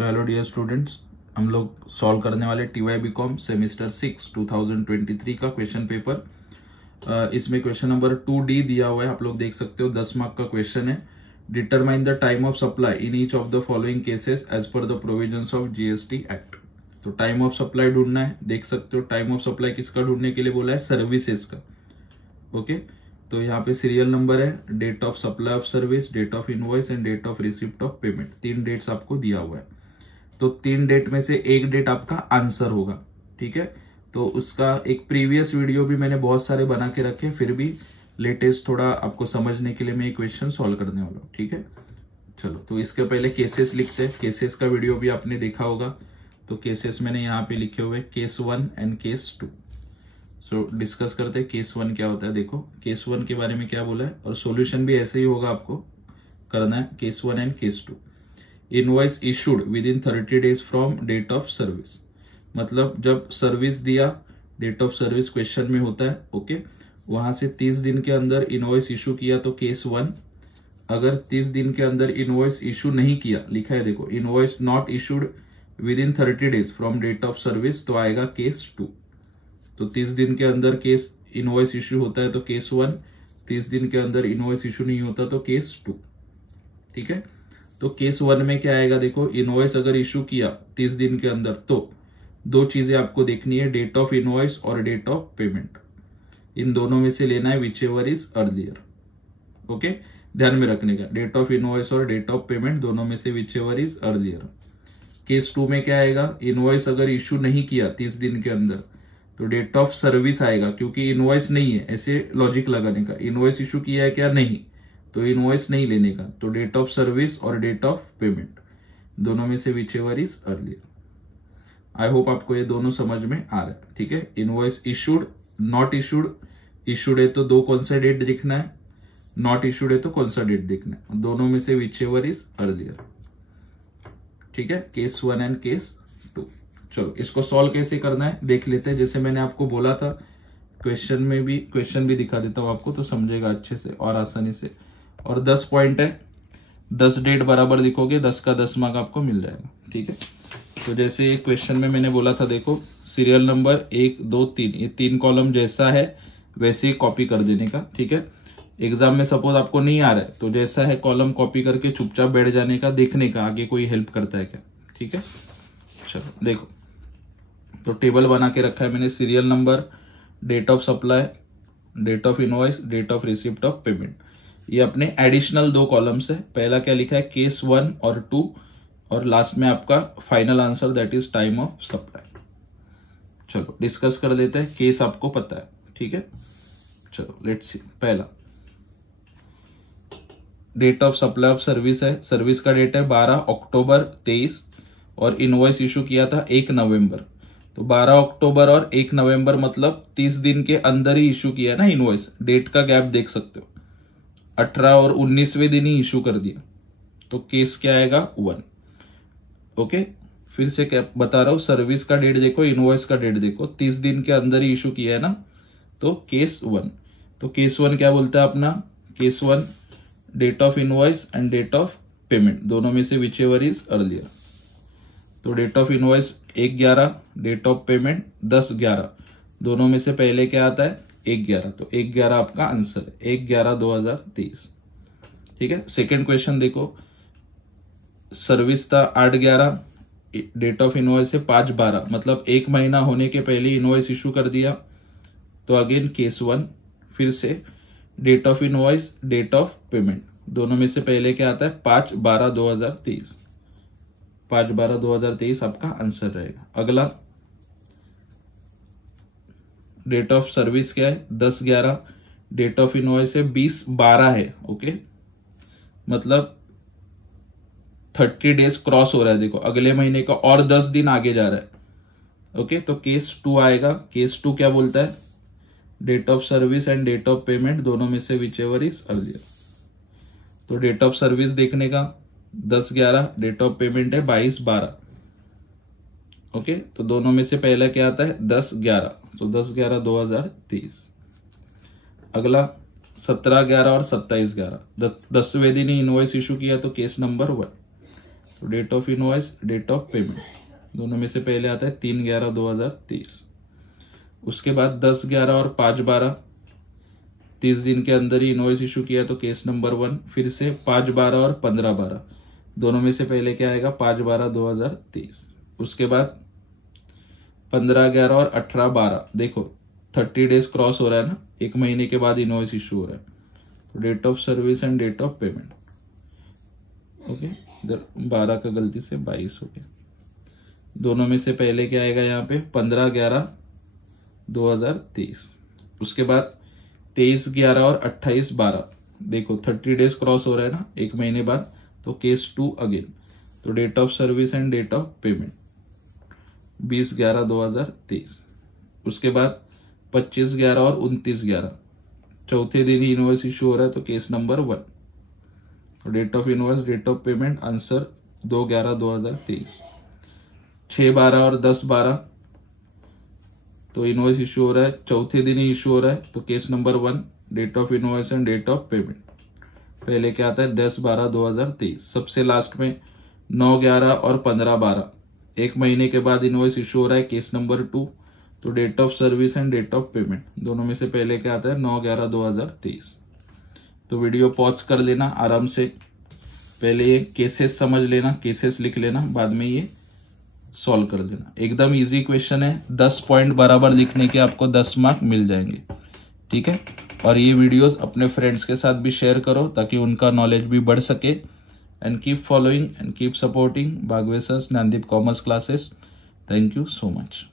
So hello dear students, हम लोग solve करने वाले TY BCom सेमेस्टर 6 2023 का क्वेश्चन पेपर। इसमें क्वेश्चन नंबर 2D दिया हुआ है, आप लोग देख सकते हो। 10 मार्क का क्वेश्चन है। Determine the time of supply in each of the following cases as per the provisions of GST act. तो टाइम ऑफ सप्लाई ढूंढना है। देख सकते हो टाइम ऑफ सप्लाई किसका ढूंढने के लिए बोला है, सर्विसेज का। ओके, तो यहाँ पे सीरियल नंबर है, date of supply of service, date of invoice and date of receipt of payment. 3 dates आपको दिया हुआ है। तो 3 डेट में से एक डेट आपका आंसर होगा। ठीक है, तो उसका एक प्रीवियस वीडियो भी मैंने बहुत सारे बना के रखे, फिर भी लेटेस्ट थोड़ा आपको समझने के लिए मैं एक क्वेश्चन सॉल्व करने वाला हूँ। ठीक है, चलो तो इसके पहले केसेस लिखते हैं। केसेस का वीडियो भी आपने देखा होगा। तो केसेस मैंने यहाँ पे लिखे हुए case 1 and case 2। So discuss करते हैं केस 1 क्या होता है। देखो केस 1 के बारे में क्या बोला है, और सॉल्यूशन भी ऐसे ही होगा, आपको करना है। Case 1 and case 2। Invoice issued within 30 days from date of service. मतलब जब सर्विस दिया, डेट ऑफ सर्विस क्वेश्चन में होता है। ओके, वहां से 30 दिन के अंदर इनवॉइस इशू किया तो केस 1। अगर 30 दिन के अंदर इनवॉइस इशू नहीं किया, लिखा है देखो, invoice not issued within 30 days from date of service, तो आएगा केस 2। तो 30 दिन के अंदर केस इनवॉइस इशू होता है तो केस 1। 30 दिन के अंदर इनवॉइस इशू नहीं होता तो केस 2। ठीक है, तो केस 1 में क्या आएगा, देखो इनवॉइस अगर इशू किया 30 दिन के अंदर तो 2 चीजें आपको देखनी है, डेट ऑफ इनवॉइस और डेट ऑफ पेमेंट। इन दोनों में से लेना है which ever is earlier. Okay, ध्यान में रखने का, डेट ऑफ इनवॉइस और डेट ऑफ पेमेंट दोनों में से whichever is earlier. Case 2 में क्या आएगा, इनवॉइस अगर इशू नहीं किया 30 दिन के अंदर तो डेट ऑफ सर्विस आएगा, क्योंकि इनवॉइस नहीं है। ऐसे लॉजिक लगाने का, इनवॉइस इशू किया है क्या, नहीं, तो इनवॉइस नहीं लेने का। तो डेट ऑफ सर्विस और डेट ऑफ पेमेंट दोनों में से whichever is earlier. I hope आपको ये दोनों समझ में आ रहा है। ठीक है, invoice issued, not issued. Issued है तो कौन सा डेट दिखना है, नॉट इशूड है तो कौन सा डेट दिखना है, दोनों में से विच एवर इज अर्लियर। ठीक है, केस 1 एंड केस 2। चलो इसको सॉल्व कैसे करना है देख लेते हैं। जैसे मैंने आपको बोला था, क्वेश्चन भी दिखा देता हूं आपको, तो समझेगा अच्छे से और आसानी से। और 10 पॉइंट है, 10 डेट बराबर लिखोगे, 10 का 10 मार्क आपको मिल जाएगा। ठीक है, तो जैसे क्वेश्चन में मैंने बोला था, देखो सीरियल नंबर 1 2 3, ये 3 कॉलम जैसा है वैसे ही कॉपी कर देने का। ठीक है, एग्जाम में सपोज आपको नहीं आ रहा है तो जैसा है कॉलम कॉपी करके चुपचाप बैठ जाने का, देखने का आगे कोई हेल्प करता है क्या। ठीक है, चलो देखो, तो टेबल बना के रखा है मैंने। Serial number, date of supply, date of invoice, date of receipt of payment. ये अपने एडिशनल 2 कॉलम्स है। पहला क्या लिखा है, केस 1 और 2, और लास्ट में आपका final answer that is time of supply. चलो डिस्कस कर लेते हैं, केस आपको पता है। ठीक है, चलो लेट्स सी। पहला date of supply of service है। सर्विस का डेट है 12 अक्टूबर 23 और इनवॉइस इशू किया था 1 नवंबर। तो 12 अक्टूबर और 1 नवंबर मतलब 30 दिन के अंदर ही इशू किया है ना इनवॉइस। डेट का गैप देख सकते हो, 18 और 19वें दिन ही इशू कर दिया, तो केस क्या आएगा, 1। ओके, फिर से क्या बता रहा हूं, सर्विस का डेट देखो, इनवॉइस का डेट देखो, 30 दिन के अंदर ही इशू किया है ना, तो केस 1। तो केस 1 क्या बोलता है अपना, case 1 date of invoice and date of payment दोनों में से विच एवर इज अर्लियर। तो date of invoice 1/11, date of payment 10/11, दोनों में से पहले क्या आता है, 1/11, तो 1/11 आपका आंसर है, 1/11/2023। ठीक है, सेकेंड क्वेश्चन देखो, सर्विस था 8/11, डेट ऑफ इनवॉइस है 5/12, मतलब 1 महीना होने के पहले इनवॉइस इशू कर दिया, तो अगेन केस 1। फिर से date of invoice, date of payment दोनों में से पहले क्या आता है, 5/12/2023। 5/12/2023 आपका आंसर रहेगा। अगला डेट ऑफ सर्विस क्या है, 10/11, डेट ऑफ इनवॉइस है 20/12 है। ओके, मतलब 30 डेज क्रॉस हो रहा है, देखो अगले महीने का और 10 दिन आगे जा रहा है। ओके, तो केस 2 आएगा। केस 2 क्या बोलता है, date of service and date of payment दोनों में से विच एवर इज अर्लियर। तो डेट ऑफ सर्विस देखने का 10/11, डेट ऑफ पेमेंट है 22/12। ओके, तो दोनों में से पहला क्या आता है, 10/11, तो 10/11/2023। अगला 17/11 और 27/11, 10वें दिन ही इनवॉइस इशू किया, तो केस नंबर 1। तो date of invoice, date of payment, दोनों में से पहले आता है 3/11/2023। उसके बाद 10/11 और 5/12, 30 दिन के अंदर ही इनवॉइस इशू किया तो केस नंबर 1। फिर से 5/12 और 15/12, दोनों में से पहले क्या आएगा 5/12/2023। उसके बाद 15/11 और 18/12, देखो 30 डेज क्रॉस हो रहा है ना, 1 महीने के बाद इनवॉइस इशू हो रहा है। तो date of service and date of payment, okay, इधर 12 का गलती से 22 हो गया। दोनों में से पहले क्या आएगा यहाँ पे 15/11/2023। उसके बाद 23/11 और 28/12, देखो 30 डेज क्रॉस हो रहा है ना, 1 महीने बाद, तो केस 2 अगेन। तो date of service and date of payment 20/11/2023। उसके बाद 25/11 और 29/11, चौथे दिन ही इनवॉइस इशू हो रहा है तो केस नंबर 1। तो date of invoice, date of payment, answer 2/11/2023। 6/12 और 10/12, तो इनवॉइस इशू हो रहा है, चौथे दिन ही इशू हो रहा है तो case number 1, date of invoice and date of payment. पहले क्या आता है 10/12/2023। सबसे लास्ट में 9/11 और 15/12, 1 महीने के बाद इनवॉइस इशू हो रहा है, केस नंबर 2। तो date of service and date of payment, दोनों में से पहले क्या आता है 9/11/2023। तो वीडियो पॉज कर लेना आराम से, पहले ये केसेस समझ लेना, केसेस लिख लेना, बाद में ये सॉल्व कर देना। एकदम इजी क्वेश्चन है, 10 पॉइंट बराबर लिखने के आपको 10 मार्क मिल जाएंगे, ठीक है। और ये वीडियोस अपने फ्रेंड्स के साथ भी शेयर करो ताकि उनका नॉलेज भी बढ़ सके। And keep following and keep supporting Bagwe sir's Gyandeep commerce classes. Thank you so much.